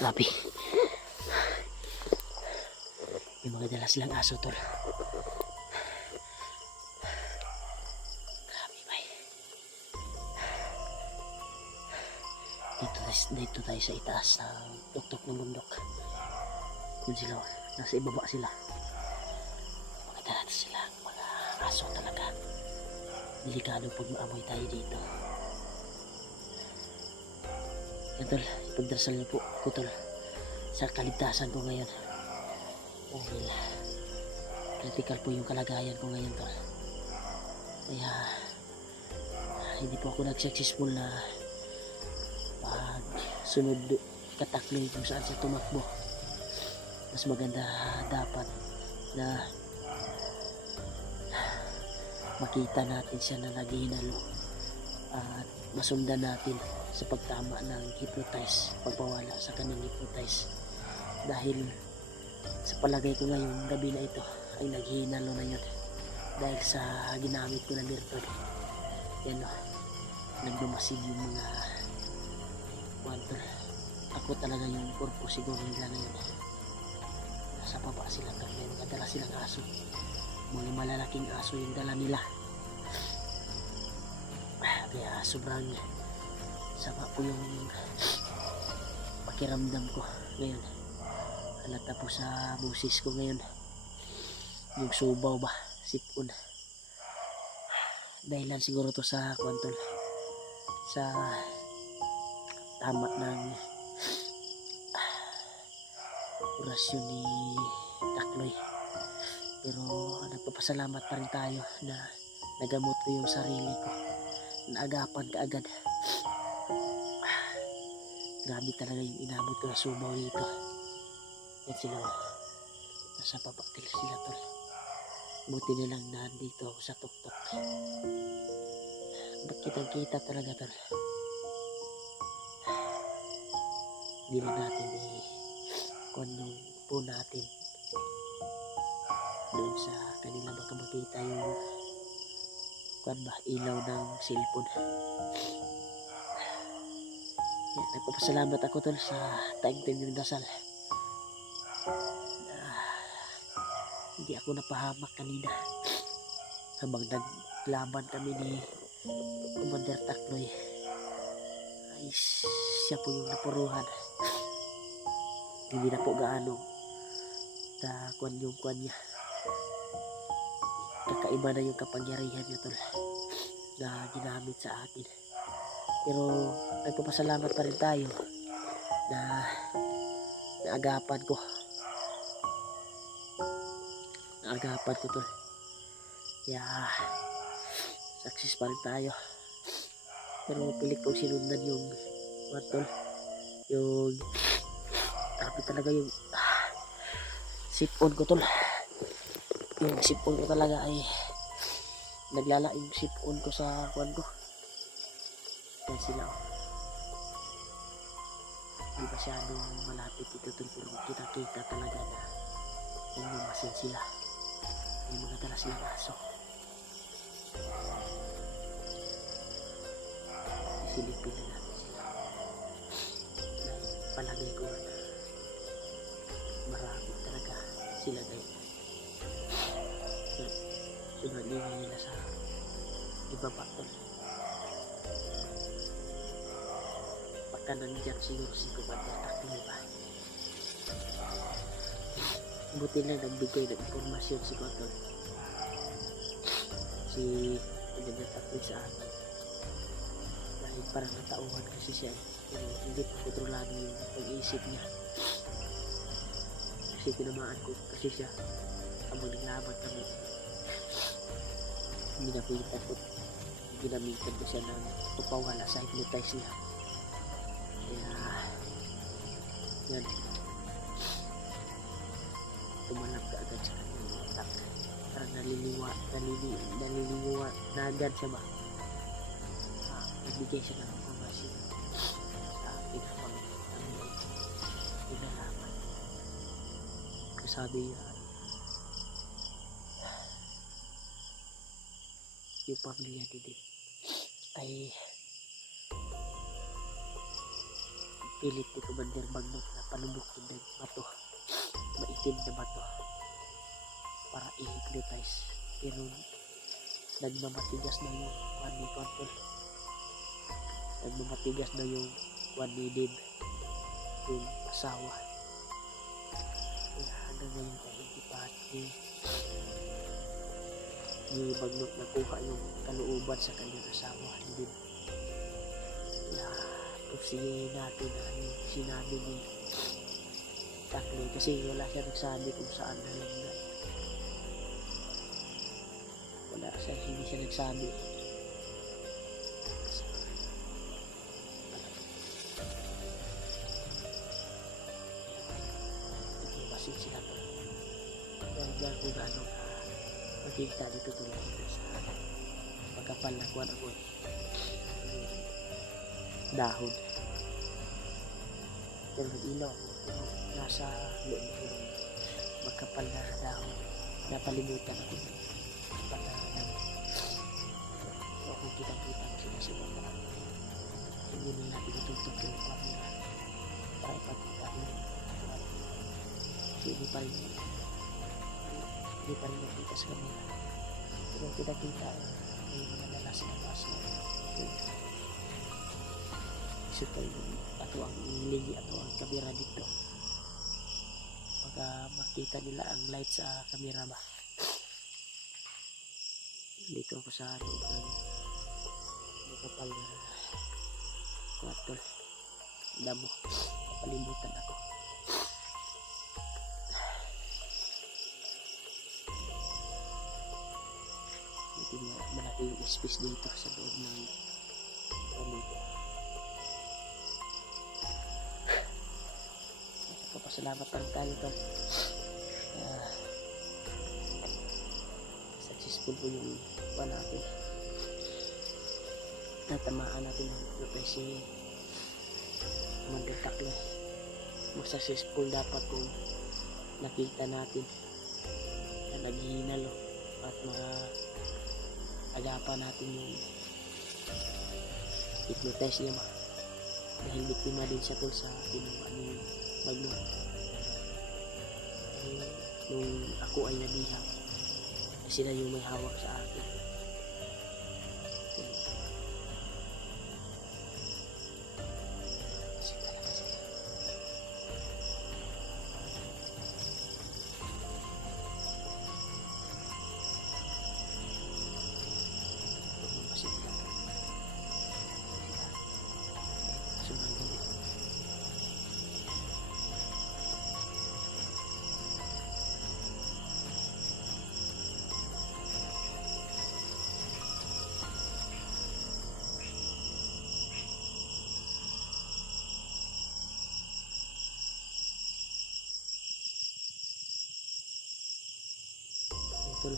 Grabe. May mga dala silang aso, tol. Grabe, bay. Dito tayo sa itaas ng tuktok ng bundok. Yun sila, nasa ibaba sila. Mga dala sila, mga aso talaga. Delikado pag maamoy tayo dito. Yan, tol, ipagdarasal niyo po ako, tol, sa kaligtasan ko ngayon. Dahil critical po yung kalagayan ko ngayon, tol. Kaya hindi po ako nag-successful na sunod katakloy kung saan siya tumakbo. Mas maganda dapat na makita natin siya na naghihinalo at masundan natin sa pagtama ng hypnotize, pagpawala sa kanyang hypnotize. Dahil sa palagay ko ngayong gabi na ito ay naghihinalo na yun dahil sa ginamit ko na virtud. Yan o, nagdumasid yung mga wantol. Ako talaga yung purpose siguro nila na yun. Nasa baba sila, may mga dala silang aso, mga malalaking aso yung dala nila. Kaya sobrang sama po yung pakiramdam ko ngayon. Halata po sa busis ko ngayon yung subaw ba, sipon. Dahilan siguro to sa kwantol, sa tama ng orasyon ni Takloy. Pero nagpapasalamat pa rin tayo na nagamot ko yung sarili ko, naagapan ka agad. Grabe talaga yung inabot ko na subaw dito. Yan sila, nasa pabatil sila, tol. Buti nilang nandito ako sa tuktok. Ba't kitang kita talaga, tol? Hindi na natin kung yung po natin doon sa kanila baka makita yung kung ba ilaw ng cellphone. Yan, nagpapasalamat ako, tol, sa taing-taing yung dasal. Hindi ako napahamak kanina habang naglaban kami ni Commander Takloy. Ay, siya po yung napuruhan. Hindi na po gaano na kwan niya. Kakaiba na yung kapangyarihan niya, tol, na ginamit sa akin. Pero nagpapasalamat pa rin tayo na naagapan ko, tol. Kaya success pa rin tayo. Pero pilit kong sinundan yung tol, yung grabe talaga yung sipon ko, tol. Yung sipon ko talaga ay naglala yung sipon ko sa kwan ko. Yan sila, oh. Di masyadong malapit ito, tol, pero kita talaga na nagmamasin sila. May mga dala silang aso. Silipin na natin sila. Dahil palagay ko na marami talaga sila ngayon. Sunod-ingay nila sa ibaba, tol. Baka nandiyan siguro si Commander Takloy ba. Buti lang nagbigay ng informasyon si Kotol, si Commander Takloy sa akin. Dahil parang natauhan kasi siya, pero hindi pa kontrolado yung pag-iisip niya. Kasi tinamaan ko kasi siya habang naglaban kami. Ginamitan ko siya ng pagpawala sa hypnotize niya. Kaya yan, tumalab ka agad sa kanyang utak. Parang naliliwa na agad siya ba. Nagbigay siya ng informasyon sa akin habang inalaman. Sabi niya, yung pamilya ni Dave ay pilit ni Commander Magnot na panunukin ng bato, maitim na bato para i-hypnotize. Pero nagmamatigas na yung kwan ni Control, nagmamatigas na yung kwan ni Dave, yung asawa. Kaya hanggang ngayon ay hindi pa ni Magnot nakuha yung kalooban sa kanyang asawa ni Dave. Kaya pagsiyahin natin na yung sinabi ni Takle, kasi wala siya nagsabi kung saan na lang na. Wala siya, hindi siya nagsabi. Nagmasin sila to. Dahil dyan kung gaano ka makikita dito tulad dito sa magkapal na kuwan ako dahon. Pero nag-ilaw ako, pero nasa loob ko magkapal na dahon. Napalimutan ako ng patahanan. So kung kita-kita ko sila sa mga hindi na natin itutok yung camera para ipakita nyo. Hindi pa rin nakita sa camera. Pero kita-kita may mga lalas na paso. Isip tayo ato ang ligi, ato ang camera dito. Pagka makita nila ang light sa camera ba. Dito ako sa loob ng makapal na kwarto. Damo. Kapalimutan ako. Malaki yung space dito sa loob ng dito. Kapasalamat pa rin tayo tol. Successful po yung pa natin. Natamaan natin yung si Commander Takle. Successful dapat kung nakita natin na naghihinalo at agapan natin yung hypnotize niya dahil biktima din siya tol sa ginawa ni Magnot. Nung ako ay nabihag, sila yung may hawak sa akin. Tol.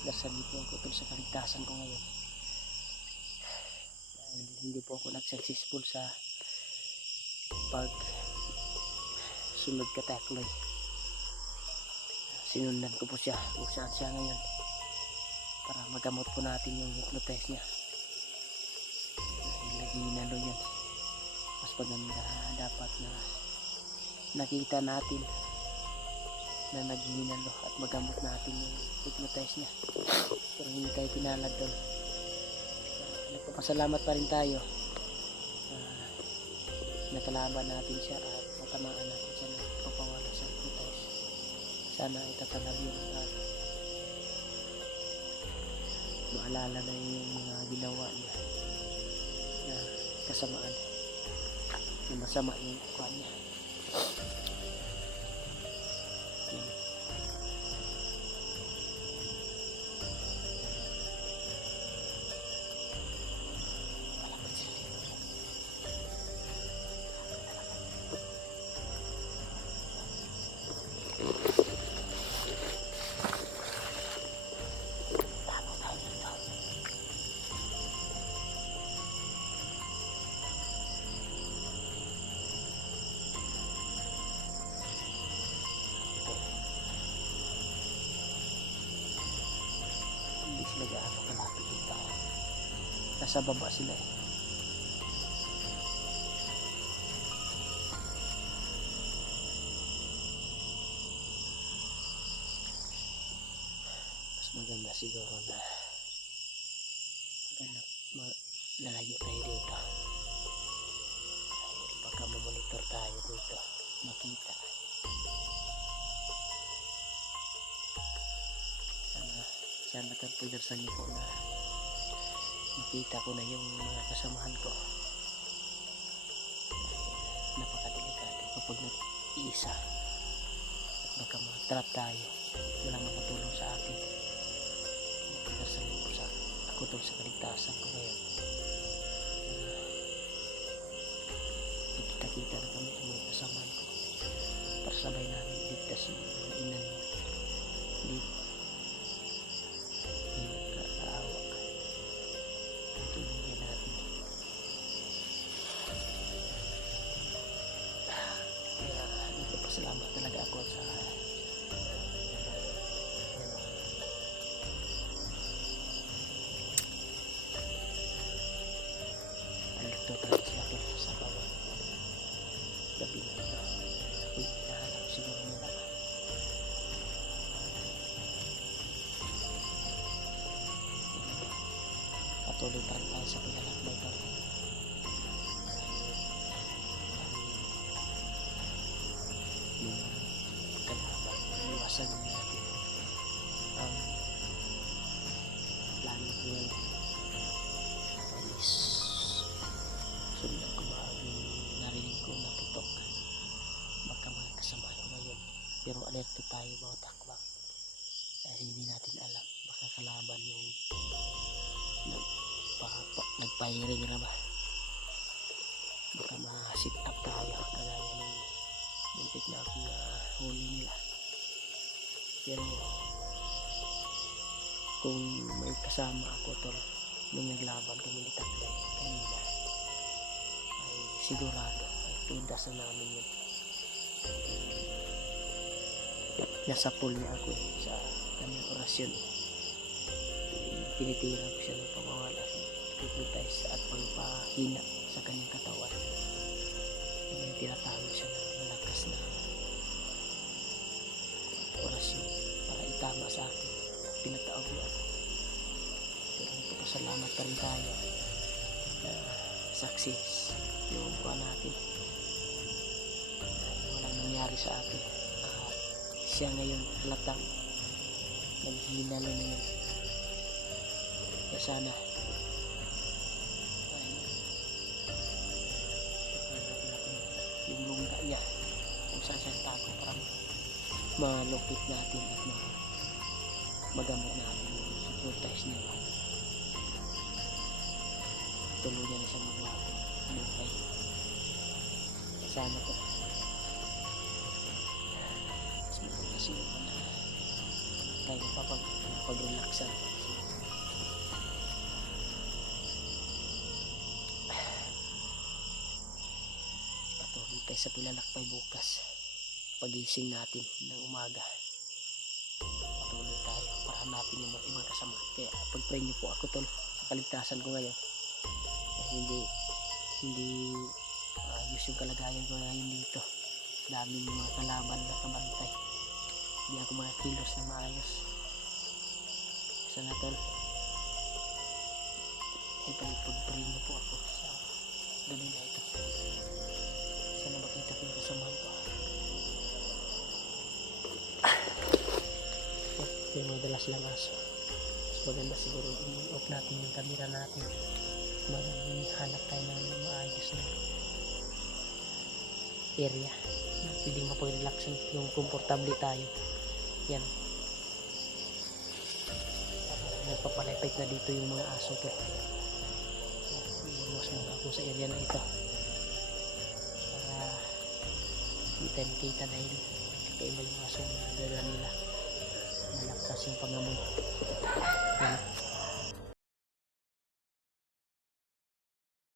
Dasal dito ako tol sa kaligtasan ko ngayon. dahil hindi po ako nag-successful sa pag sunod ka takloy. Sinundan ko po siya kung saan siya ngayon para magamot po natin yung hypnotize niya. Dahil naginalo yan, mas maganda dapat na nakita natin na naginalo at magamot natin yung hypnotize niya, pero hindi tayo pinalag doon. Nagpapasalamat pa rin tayo nakalaban natin siya at matamaan natin siya ng papawala sa hypnotize. Sana itatalab yun at maalala na yung mga ginawa niya na kasamaan, na masama yung kuha niya. Hindi sila gaano kalapit yung tao. Nasa baba sila eh. Mas maganda siguro na lalayo tayo dito. Dahil baka mamonitor tayo dito, makita. Sana pagdarsan niyo po na makita ko na yung mga kasamahan ko. Napakadelikado kapag nag-iisa at baka matrap tayo, walang makatulong sa atin. Pagdarsan niyo po sa ako tol sa kaligtasan ko ngayon. Pagkita-kita na kami ang mga kasamahan ko para sabay namin ligtas yung mga ina niya. Salamat talaga ako sa alerto translator sa bawat gabi na ito. Uy, nahanap siguro nila. Patuloy pa rin tayo sa paglalakbay pa rin. Yung kalaban, iwasan natin ang plano ko ngayon is sundan ko ba yung narinig ko na putok. Baka mga kasama ko ngayon, pero alerto tayo bawat hakbang dahil hindi natin alam, baka kalaban yung nagpahiring na ba, baka ma-sit up tayo kagaya ng muntik na akong huli nila. Pero kung may kasama ako tol nung naglaban kami ni Taklay kanina, ay sigurado ay tudas na namin yun. Nasa pool niya ako sa kanyang orasyon. Tinitira ko siya ng pamawala, hypnotize at pagpahina sa kanyang katawan. May tinatago siya ng malakas na orasyon para itama sa akin. Pinataog niya ako. Pero nagpapasalamat pa rin tayo na success yung kuha natin. Walang nangyari sa atin. Siya ngayon latang naghinalo na yun. Kaya sana yung lungga niya kung saan siya tago para malukit natin at magamot natin yung hypnotize niya. Tuluyan na siya maglago buhay. Sana po mas maganda siguro na tayo pag-relaxan. kaysa pilalakbay bukas. Pagising natin ng umaga, patuloy tayo para hanapin yung mga ibang kasama. Kaya pag-pray niyo po ako tol sa kaligtasan ko ngayon. Kasi hindi ayos yung kalagayan ko ngayon dito. Daming mga kalaban na kabantay. Hindi ako makakilos na maayos. Sana tol, ipag-pray niyo po ako sa gabi na ito. Sana makita ko yung kasamahan ko. Yung mga dalas lang aso. Mas maganda siguro i-off natin yung camera natin. Maghanap tayo ng maayos na area na pwedeng mapag-relax yung komportable tayo. Yan. Nagpapalaypay na dito yung mga aso to. Iwas muna ako sa area na ito para hindi tayo makita dahil kakaiba yung aso na dala nila. Malakas yung pangamoy. Yan.